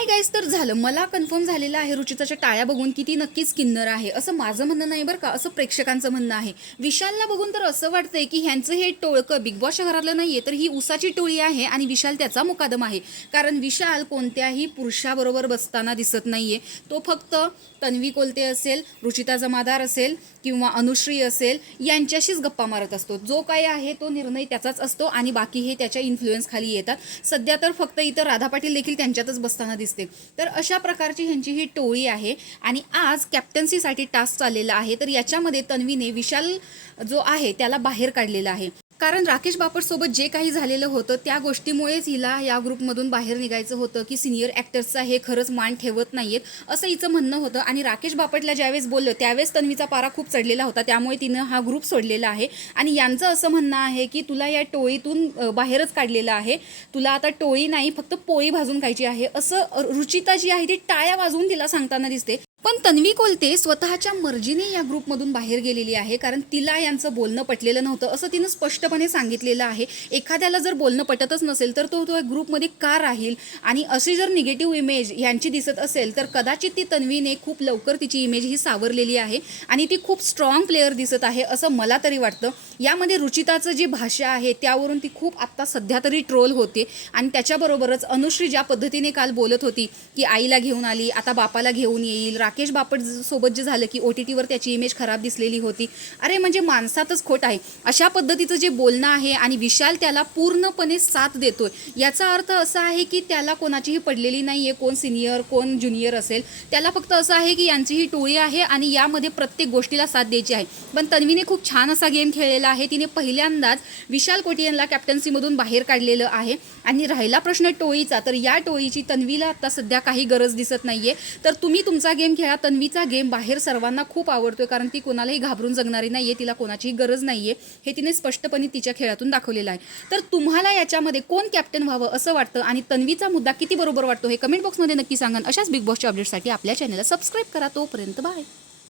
Hi guys, तर झालं मला कन्फर्म झालेलं आहे रुचिताच्या टाळ्या बघून की ती नक्कीच किन्नर आहे असं माझं म्हणणं नाही बरं का, असं प्रेक्षकांचं म्हणणं आहे. विशालला बघून तर असं वाटतंय की ह्यांचं हे टोळकं बिग बॉसच्या घरातलं नाहीये, तर ही उसाची टोळी आहे आणि विशाल त्याचा मुकादम आहे. कारण विशाल कोणत्याही पुरुषाबरोबर बसताना दिसत नाहीये. तो फक्त तन्वी कोलते असेल, रुचिता जमादार असेल किंवा अनुश्री असेल यांच्याशीच गप्पा मारत असतो. जो काय आहे तो निर्णय त्याचाच असतो आणि बाकी हे त्याच्या इन्फ्लुएन्स खाली येतात. सध्या तर फक्त इथं राधा पाटील देखील त्यांच्यातच बसताना दिसते. तर अशा प्रकारची ह्यांची ही टोळी आहे आणि आज कॅप्टन्सीसाठी टास्क चाललेला आहे. तर याच्यामध्ये तन्वीने विशाल जो आहे त्याला बाहेर काढलेला आहे. कारण राकेश बापटसोबत जे काही झालेलं होतं त्या गोष्टीमुळेच हिला या ग्रुपमधून बाहेर निघायचं होतं की सिनियर ॲक्टर्सचा हे खरंच मान ठेवत नाहीयेत असं हिचं म्हणणं होतं. आणि राकेश बापटला ज्यावेळेस बोललं त्यावेळेस तन्वीचा पारा खूप चढलेला होता, त्यामुळे तिनं हा ग्रुप सोडलेला आहे. आणि यांचं असं म्हणणं आहे की तुला या टोळीतून बाहेरच काढलेलं आहे, तुला आता टोळी नाही फक्त पोळी भाजून खायची आहे असं रुचिता जी आहे ती टाळ्या वाजवून तिला सांगताना दिसते. पण तन्वी कोलते स्वतःच्या मर्जीने या ग्रुपमधून बाहेर गेलेली आहे, कारण तिला यांचं बोलणं पटलेलं नव्हतं असं तिनं स्पष्टपणे सांगितलेलं आहे. एखाद्याला जर बोलणं पटतच नसेल तर तो ग्रुपमध्ये का राहील. आणि अशी जर निगेटिव्ह इमेज यांची दिसत असेल तर कदाचित ती तन्वीने खूप लवकर तिची इमेज ही सावरलेली आहे आणि ती खूप स्ट्रॉंग प्लेअर दिसत आहे असं मला तरी वाटतं. यामध्ये रुचिताचं जी भाषा आहे त्यावरून ती खूप आत्ता सध्या तरी ट्रोल होते. आणि त्याच्याबरोबरच अनुश्री ज्या पद्धतीने काल बोलत होती की आईला घेऊन आली, आता बापाला घेऊन येईल, राकेश बापट सोबत जे झालं की OTTवर त्याची इमेज खराब दिसलेली होती. अरे म्हणजे माणसातच खोट आहे अशा पद्धतीचं जे बोलणं आहे. आणि विशाल त्याला पूर्णपणे साथ देतोय. याचा अर्थ असा आहे की त्याला कोणाचीही पडलेली नाही आहे, कोण सिनियर कोण ज्युनियर असेल. त्याला फक्त असं आहे की यांची ही टोळी आहे आणि यामध्ये प्रत्येक गोष्टीला साथ द्यायची आहे. पण तन्वीने खूप छान असा गेम खेळलेला आहे. तिने पहिल्यांदाच विशाल कोटियनला कॅप्टन्सीमधून बाहेर काढलेलं आहे. आणि राहिला प्रश्न टोळीचा, तर या टोळीची तन्वीला आता सध्या काही गरज दिसत नाहीये. तर तुम्ही तुमचा गेम खेळा. तन्वीचा गेम बाहेर सर्वांना खूप आवडतोय कारण ती कोणालाही घाबरून जगणारी नाहीये, तिला कोणाचीही गरज नाहीये हे तिने स्पष्टपणे तिच्या खेळातून दाखवलेलं आहे. तर तुम्हाला याच्यामध्ये कोण कॅप्टन व्हावं असं वाटतं आणि तन्वीचा मुद्दा किती बरोबर वाटतो हे कमेंट बॉक्समध्ये नक्की सांगा. अशाच बिग बॉसच्या अपडेटसाठी आपल्या चॅनलला सबस्क्राईब करा. तोपर्यंत बाय.